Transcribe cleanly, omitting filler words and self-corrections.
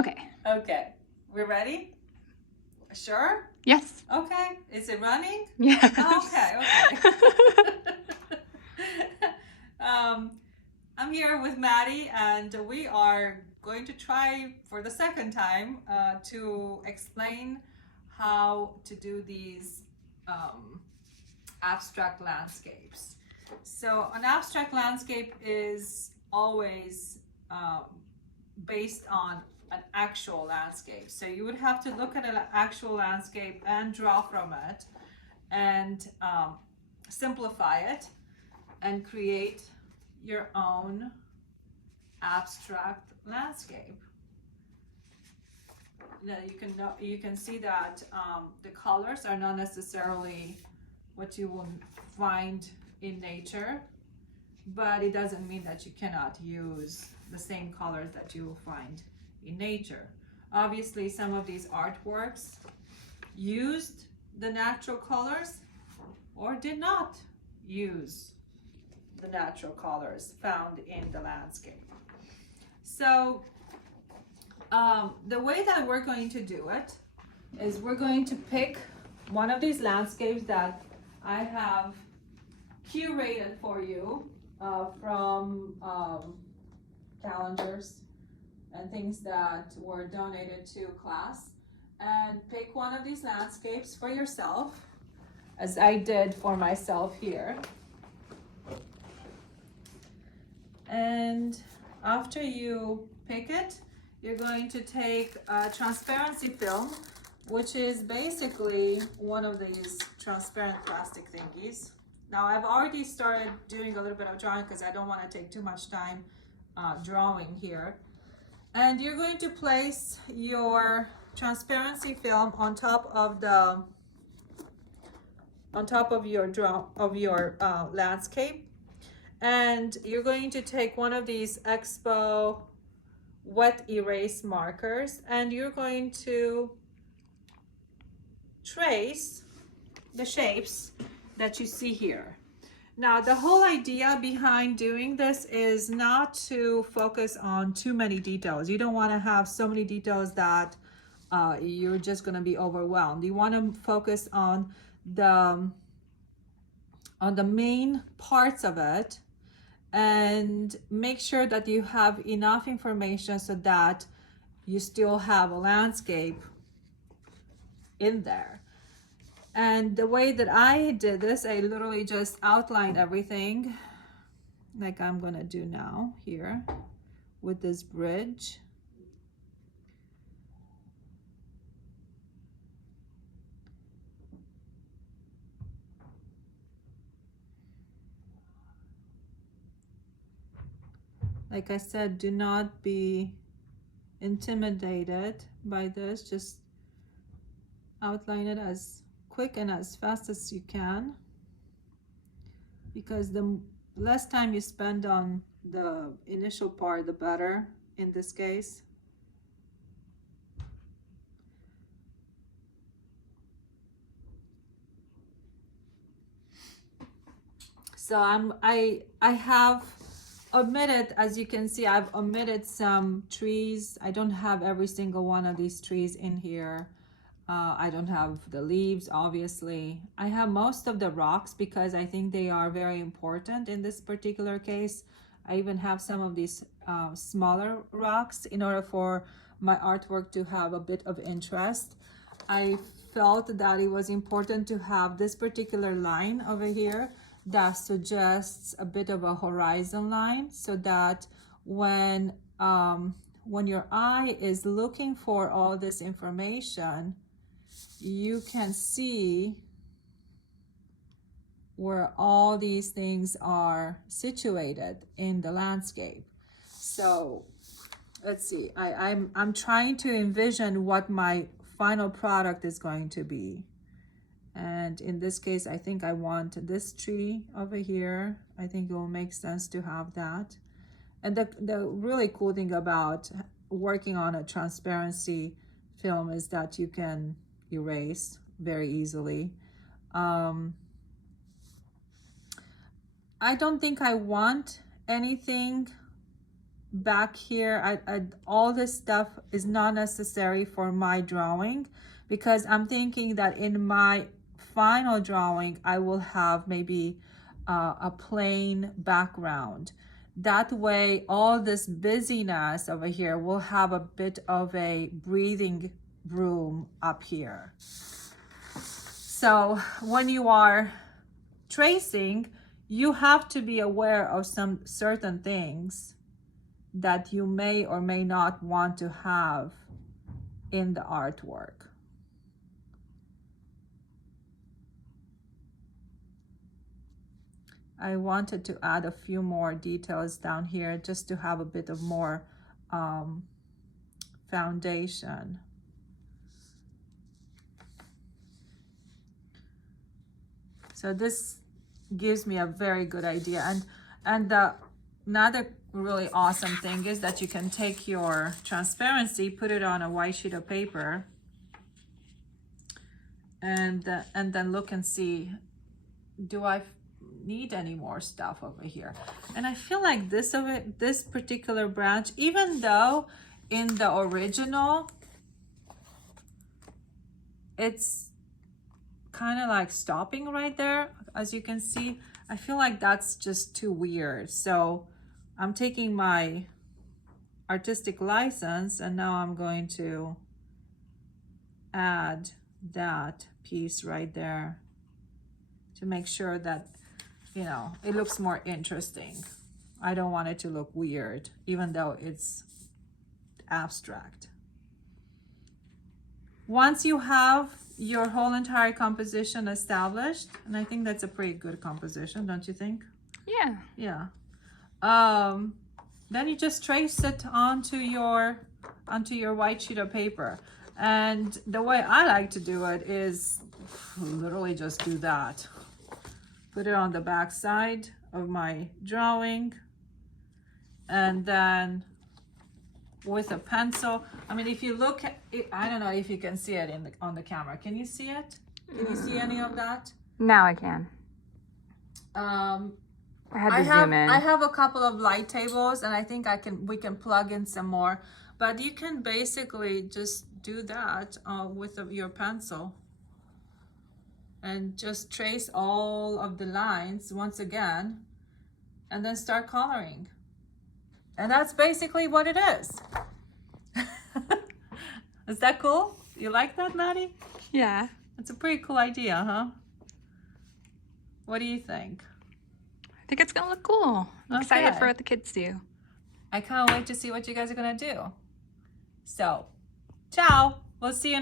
Okay. Okay, we're ready? Sure? Yes. Okay, is it running? Yes. Okay. I'm here with Maddie, and we are going to try for the second time to explain how to do these abstract landscapes. So an abstract landscape is always based on an actual landscape. So you would have to look at an actual landscape and draw from it and simplify it and create your own abstract landscape. Now you can see that the colors are not necessarily what you will find in nature, but it doesn't mean that you cannot use the same colors that you will find in nature. Obviously, some of these artworks used the natural colors or did not use the natural colors found in the landscape. So the way that we're going to do it is we're going to pick one of these landscapes that I have curated for you from calendars and things that were donated to class, and pick one of these landscapes for yourself, as I did for myself here. And after you pick it, you're going to take a transparency film, which is basically one of these transparent plastic thingies. Now I've already started doing a little bit of drawing because I don't want to take too much time drawing here. And you're going to place your transparency film on top of your landscape, and you're going to take one of these Expo wet erase markers, and you're going to trace the shapes that you see here. Now, the whole idea behind doing this is not to focus on too many details. You don't want to have so many details that you're just going to be overwhelmed. You want to focus on the main parts of it and make sure that you have enough information so that you still have a landscape in there. And the way that I did this, I literally just outlined everything like I'm gonna do now here with this bridge. Like I said, do not be intimidated by this. Just outline it as quick and as fast as you can, because the less time you spend on the initial part, the better in this case. So I have omitted, as you can see, I've omitted some trees. I don't have every single one of these trees in here. I don't have the leaves, obviously. I have most of the rocks because I think they are very important in this particular case. I even have some of these smaller rocks in order for my artwork to have a bit of interest. I felt that it was important to have this particular line over here that suggests a bit of a horizon line, so that when your eye is looking for all this information, you can see where all these things are situated in the landscape. So let's see, I'm trying to envision what my final product is going to be. And in this case, I think I want this tree over here. I think it will make sense to have that. And the really cool thing about working on a transparency film is that you can erase very easily. I don't think I want anything back here, all this stuff is not necessary for my drawing, because I'm thinking that in my final drawing, I will have maybe a plain background. That way, all this busyness over here will have a bit of a breathing room up here. So when you are tracing, you have to be aware of some certain things that you may or may not want to have in the artwork. I wanted to add a few more details down here just to have a bit of more foundation. So this gives me a very good idea. And another really awesome thing is that you can take your transparency, put it on a white sheet of paper, and then look and see, do I need any more stuff over here? And I feel like this particular branch, even though in the original it's kind of like stopping right there, as you can see, I feel like that's just too weird. So I'm taking my artistic license and now I'm going to add that piece right there to make sure that, you know, it looks more interesting. I don't want it to look weird, even though it's abstract. Once you have your whole entire composition established, and I think that's a pretty good composition, don't you think? Yeah. Yeah. Then you just trace it onto your white sheet of paper. And the way I like to do it is literally just do that. Put it on the back side of my drawing, and then with a pencil, I mean, if you look at it, I don't know if you can see it on the camera. Can you see it? Can you see any of that? Now I can. I had to zoom in. I have a couple of light tables, and I think we can plug in some more. But you can basically just do that with your pencil, and just trace all of the lines once again, and then start coloring. And that's basically what it is. Is that cool? You like that, Maddie? Yeah. It's a pretty cool idea, huh? What do you think? I think it's gonna look cool. I'm excited for what the kids do. I can't wait to see what you guys are gonna do. So, ciao. We'll see you next